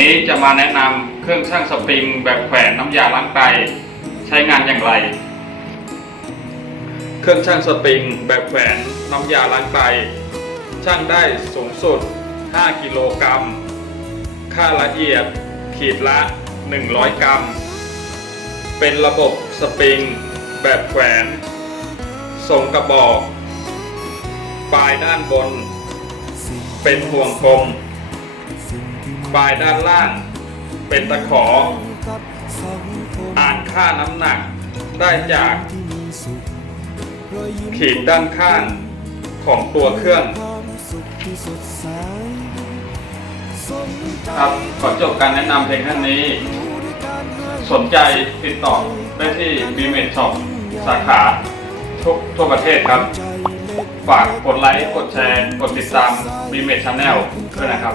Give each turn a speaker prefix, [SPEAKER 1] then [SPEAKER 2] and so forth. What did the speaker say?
[SPEAKER 1] นี้จะมาแนะนำเครื่องช่างสปริงแบบแขวนน้ำยาล้างไตใช้งานอย่างไร เครื่องช่างสปริงแบบแขวนน้ำยาล้างไตช่างได้สูงสุด 5 กิโลกรัม ค่าละเอียดขีดละ 100 กรัม เป็นระบบสปริงแบบแขวนทรงกระบอก ปลายด้านบน เป็นห่วงกลม ปลายด้านล่าง เป็นตะขอ อ่านค่าน้ำหนักได้จาก ขีดด้านข้างของตัวเครื่องครับขอจบการแนะนำเพียงท่านี้ สนใจติดต่อได้ที่บีเม s ช็อปสาขาทุกทั่วประเทศครับ ฝากกดไลค์ กดแชร์ กดติดตามบีเม s ช n แนลด้วยนะครับ